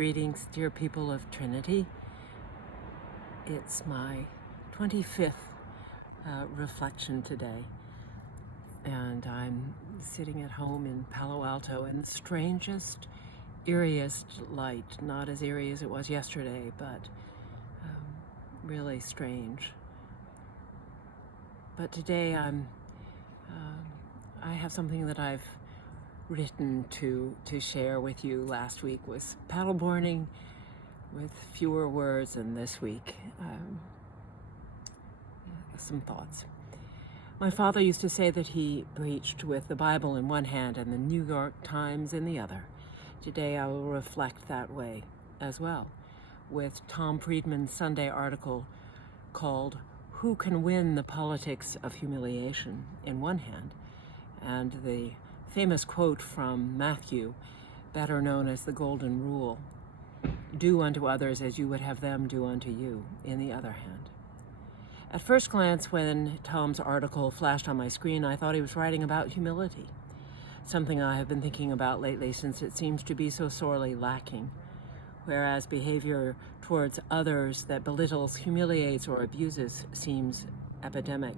Greetings, dear people of Trinity. It's my 25th reflection today, and I'm sitting at home in Palo Alto in the strangest, eeriest light. Not as eerie as it was yesterday, but really strange. But today I have something that I've written to share with you. Last week was paddleboarding with fewer words, and this week some thoughts. My father used to say that he preached with the Bible in one hand and the New York Times in the other. Today I will reflect that way as well, with Tom Friedman's Sunday article called "Who Can Win the Politics of Humiliation" in one hand, and the famous quote from Matthew, better known as the Golden Rule, "Do unto others as you would have them do unto you," in the other hand. At first glance, when Tom's article flashed on my screen, I thought he was writing about humility, something I have been thinking about lately since it seems to be so sorely lacking, whereas behavior towards others that belittles, humiliates, or abuses seems epidemic.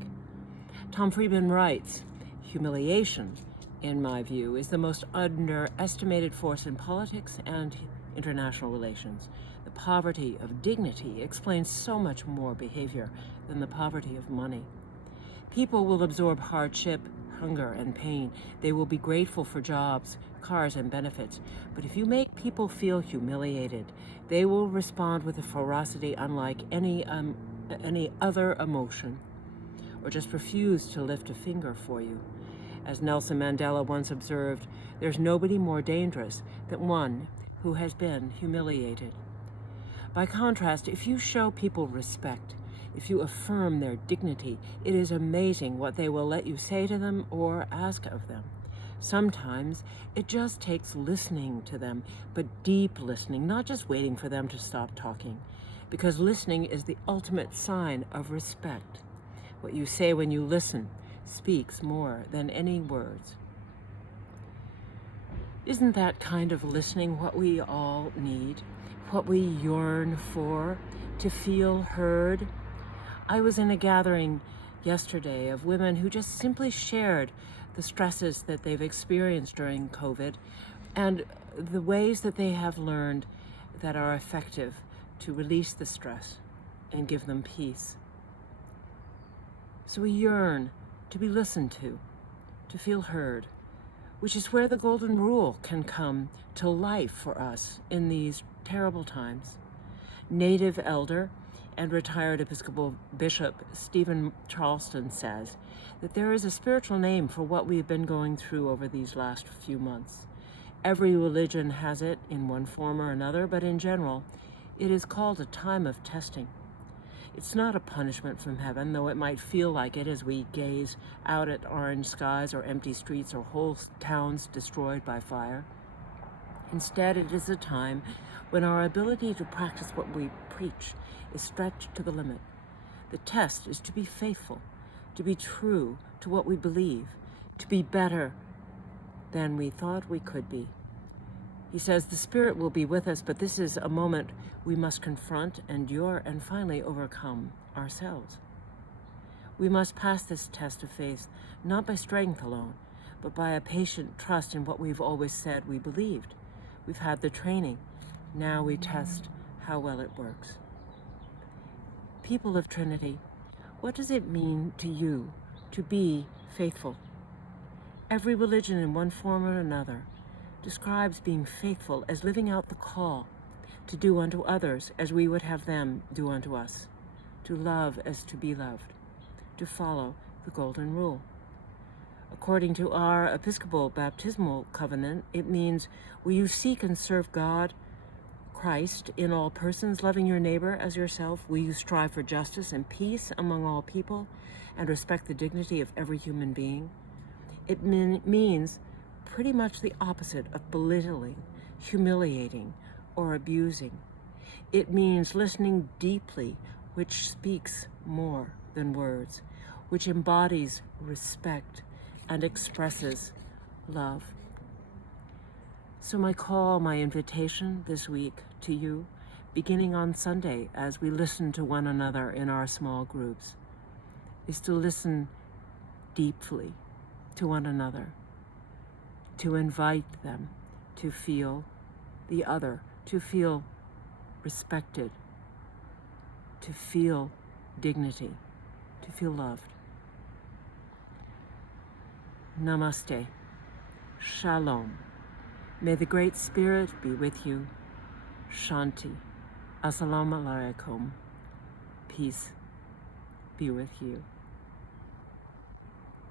Tom Friedman writes, "Humiliation, in my view, is the most underestimated force in politics and international relations. The poverty of dignity explains so much more behavior than the poverty of money. People will absorb hardship, hunger, and pain. They will be grateful for jobs, cars, and benefits. But if you make people feel humiliated, they will respond with a ferocity unlike any other emotion, or just refuse to lift a finger for you. As Nelson Mandela once observed, there's nobody more dangerous than one who has been humiliated." By contrast, if you show people respect, if you affirm their dignity, it is amazing what they will let you say to them or ask of them. Sometimes it just takes listening to them, but deep listening, not just waiting for them to stop talking, because listening is the ultimate sign of respect. What you say when you listen speaks more than any words. Isn't that kind of listening what we all need, what we yearn for, to feel heard? I was in a gathering yesterday of women who just simply shared the stresses that they've experienced during COVID and the ways that they have learned that are effective to release the stress and give them peace. So we yearn to be listened to feel heard, which is where the Golden Rule can come to life for us in these terrible times. Native elder and retired Episcopal Bishop Stephen Charleston says that there is a spiritual name for what we've been going through over these last few months. Every religion has it in one form or another, but in general, it is called a time of testing. It's not a punishment from heaven, though it might feel like it as we gaze out at orange skies or empty streets or whole towns destroyed by fire. Instead, it is a time when our ability to practice what we preach is stretched to the limit. The test is to be faithful, to be true to what we believe, to be better than we thought we could be. He says the Spirit will be with us, but this is a moment we must confront, endure, and finally overcome ourselves. We must pass this test of faith not by strength alone, but by a patient trust in what we've always said we believed. We've had the training. Now we test how well it works. People of Trinity, what does it mean to you to be faithful? Every religion in one form or another describes being faithful as living out the call to do unto others as we would have them do unto us, to love as to be loved, to follow the Golden Rule. According to our Episcopal baptismal covenant, it means, will you seek and serve God, Christ, in all persons, loving your neighbor as yourself? Will you strive for justice and peace among all people and respect the dignity of every human being? It means pretty much the opposite of belittling, humiliating, or abusing. It means listening deeply, which speaks more than words, which embodies respect and expresses love. So my call, my invitation this week to you, beginning on Sunday as we listen to one another in our small groups, is to listen deeply to one another, to invite them to feel the other, to feel respected, to feel dignity, to feel loved. Namaste. Shalom. May the Great Spirit be with you. Shanti. Assalamu alaikum. Peace be with you.